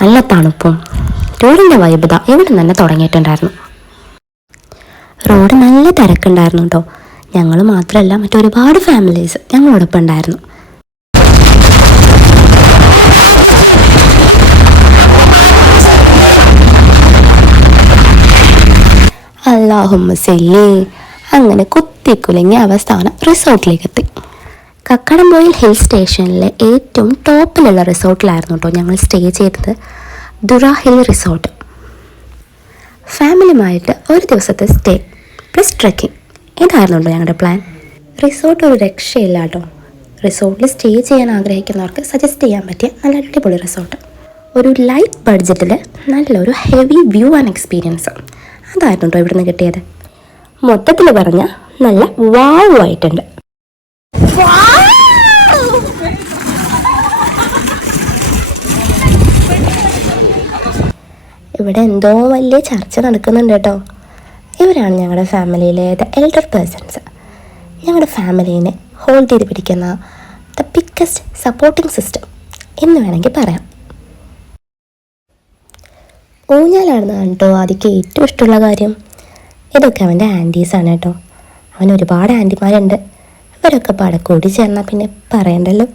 നല്ല തണുപ്പും ടൂറിൻ്റെ വൈബിത ഇവിടെ തന്നെ തുടങ്ങിയിട്ടുണ്ടായിരുന്നു. റോഡ് നല്ല തിരക്കുണ്ടായിരുന്നു കേട്ടോ. ഞങ്ങൾ മാത്രമല്ല മറ്റൊരുപാട് ഫാമിലീസ് ഞങ്ങളോടൊപ്പം ഉണ്ടായിരുന്നു. അല്ലാഹുമ്മ സല്ലി. അങ്ങനെ കുത്തിക്കുലുങ്ങിയ അവസാനം റിസോർട്ടിലേക്ക് എത്തി. കക്കടംപൊയിൽ ഹിൽ സ്റ്റേഷനിലെ ഏറ്റവും ടോപ്പിലുള്ള റിസോർട്ടിലായിരുന്നു കേട്ടോ ഞങ്ങൾ സ്റ്റേ ചെയ്തത്. Dura hill resort. ഫാമിലിയുമായിട്ട് ഒരു ദിവസത്തെ സ്റ്റേ പ്ലസ് ട്രെക്കിംഗ് ഇതായിരുന്നു കേട്ടോ ഞങ്ങളുടെ പ്ലാൻ. റിസോർട്ട് ഒരു രക്ഷയില്ല കേട്ടോ. റിസോർട്ടിൽ സ്റ്റേ ചെയ്യാൻ ആഗ്രഹിക്കുന്നവർക്ക് സജസ്റ്റ് ചെയ്യാൻ പറ്റിയ നല്ല അടിപൊളി റിസോർട്ട്. ഒരു ലൈറ്റ് ബഡ്ജറ്റിൽ നല്ലൊരു ഹെവി വ്യൂ ആൻഡ് എക്സ്പീരിയൻസ് അതായിരുന്നു കേട്ടോ ഇവിടുന്ന് കിട്ടിയത്. മൊത്തത്തിൽ പറഞ്ഞാൽ നല്ല വാവ് ആയിട്ടുണ്ട്. ഇവിടെ എന്തോ വലിയ ചർച്ച നടക്കുന്നുണ്ട് കേട്ടോ. ഇവരാണ് ഞങ്ങളുടെ ഫാമിലിയിലെ ദ എൽഡർ പേഴ്സൺസ്. ഞങ്ങളുടെ ഫാമിലീനെ ഹോൾഡ് ചെയ്ത് പിടിക്കുന്ന ദ ബിഗ്ഗസ്റ്റ് സപ്പോർട്ടിംഗ് സിസ്റ്റം എന്ന് വേണമെങ്കിൽ പറയാം. ഊഞ്ഞാലാടുന്നതാണ് കേട്ടോ ആദ്യക്ക് ഏറ്റവും ഇഷ്ടമുള്ള കാര്യം. ഇതൊക്കെ അവൻ്റെ ആൻറ്റീസാണ് കേട്ടോ. അവന് ഒരുപാട് ആൻറ്റിമാരുണ്ട്. ഇവരൊക്കെ പാടെ കൂടി ചേർന്നാൽ പിന്നെ പറയണ്ടല്ലോ.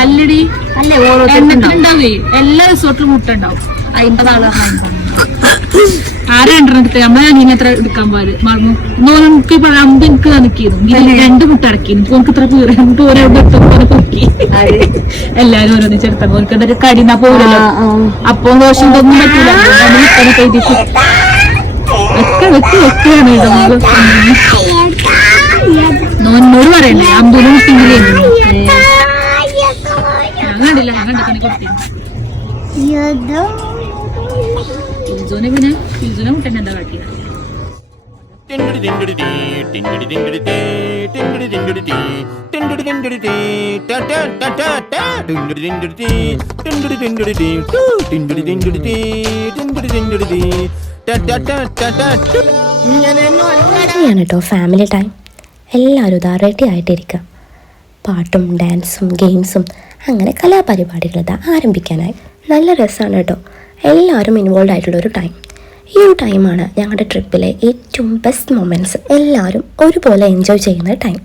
അല്ലടി ഉണ്ടാവേ എല്ലാ റിസോർട്ടിലും മുട്ട ഉണ്ടാവും. 50 ആള് ആരെണ്ണെടുത്ത് നമ്മളെ എത്ര എടുക്കാൻ പാല് മറന്നു. നമുക്ക് അമ്പ് എനിക്ക് നനക്കിയിരുന്നു. 2 മുട്ട അടക്കിയിരുന്നു. നമുക്ക് ഇത്ര പോരെ പൊക്കി എല്ലാരും ഓരോന്നിച്ചെടുത്താൽ ഓർക്ക് എന്തൊക്കെ കടിന്നാ പോരല്ലോ. അപ്പൊ ദോഷം ഒന്നും പറ്റില്ല. വെക്കുകയാണ് നോനോട് പറയണ്ടേ അമ്പൂന് മുട്ടിങ്കിലേ ഞാൻ കണ്ടില്ല. ഞാൻ കണ്ടതിനെ കൊടുത്തിരുന്നു. പിന്നെ മുട്ടന്നെ എന്താ കാട്ടിയത്? കേട്ടോ ഫാമിലി ടൈം. എല്ലാവരും ഇതാ റെഡി ആയിട്ടിരിക്കുക. പാട്ടും ഡാൻസും ഗെയിംസും അങ്ങനെ കലാപരിപാടികൾ ഇതാ ആരംഭിക്കാനായി. നല്ല രസമാണ് കേട്ടോ. എല്ലാവരും ഇൻവോൾവ് ആയിട്ടുള്ളൊരു ടൈം. ഈ ഒരു ടൈമാണ് ഞങ്ങളുടെ ട്രിപ്പിലെ ഏറ്റവും ബെസ്റ്റ് മൊമെൻറ്റ്സ്. എല്ലാവരും ഒരുപോലെ എൻജോയ് ചെയ്യുന്ന ടൈം.